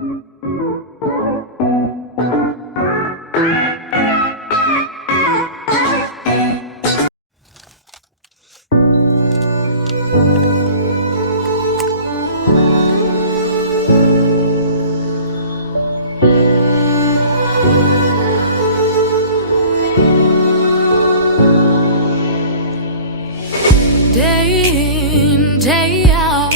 Day in, day out,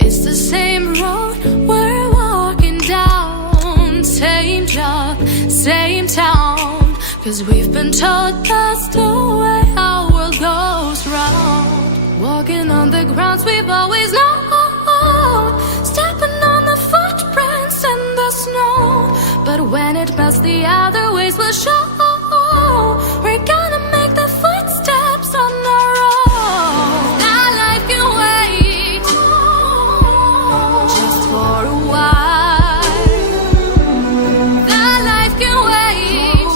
it's the same road we're walking down. Same job, same town, 'cause we've been told that's the way our world goes round. Walking on the grounds we've always known, stepping on the footprints in the snow. But when it melts, the other ways will show. We're gonna make the footsteps on our own. That life can wait, just for a while. That life can wait,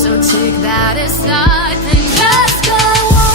so take that aside and just go on.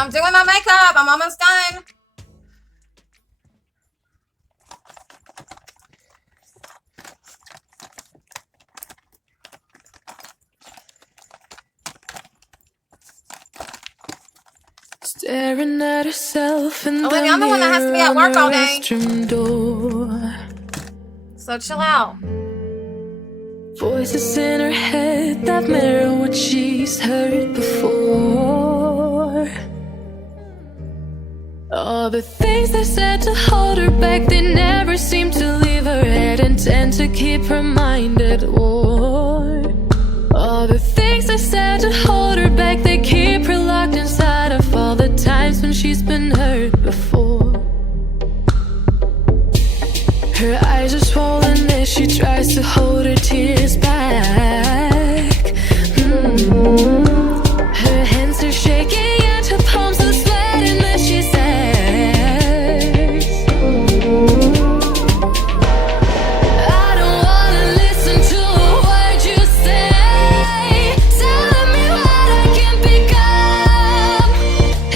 I'm doing my makeup. I'm almost done. Staring at herself in the Olivia, I'm the one that has to be at work all day. door. So chill out. Voices in her head that mirror what she's heard before. All the things they said to hold her back, they never seem to leave her head and tend to keep her mind at war. All the things they said to hold her back, they keep her locked inside of all the times when she's been hurt before. Her eyes are swollen as she tries to hold her tears back. Her hands are shaking and her palms are sweating as she says, I don't wanna listen to a word you say, telling me what I can become.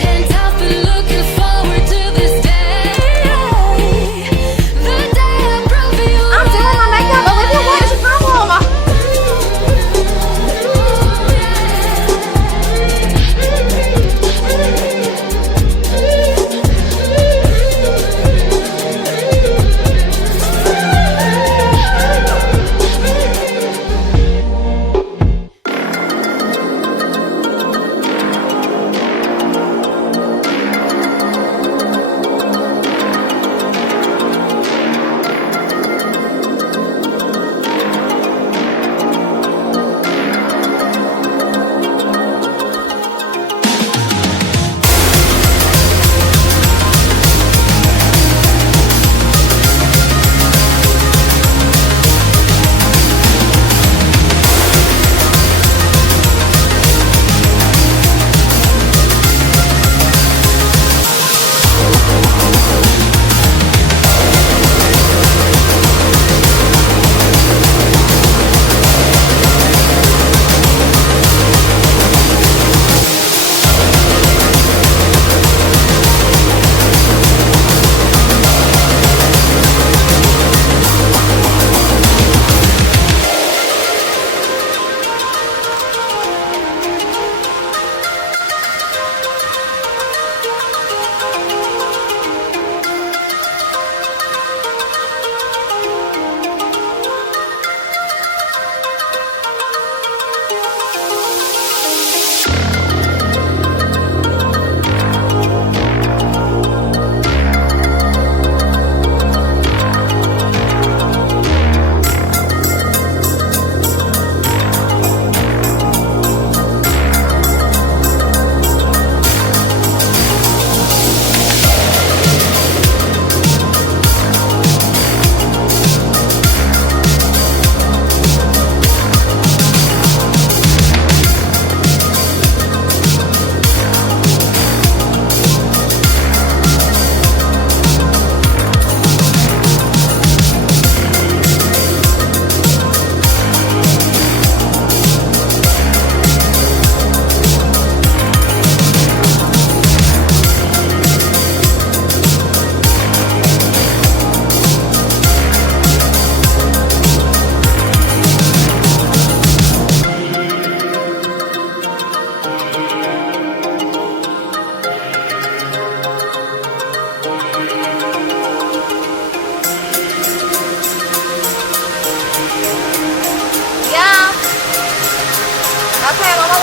And I've been looking forward to this day, the day I prove you. I'm doing my makeup. Olivia, what is your problem? Okay, I'm on my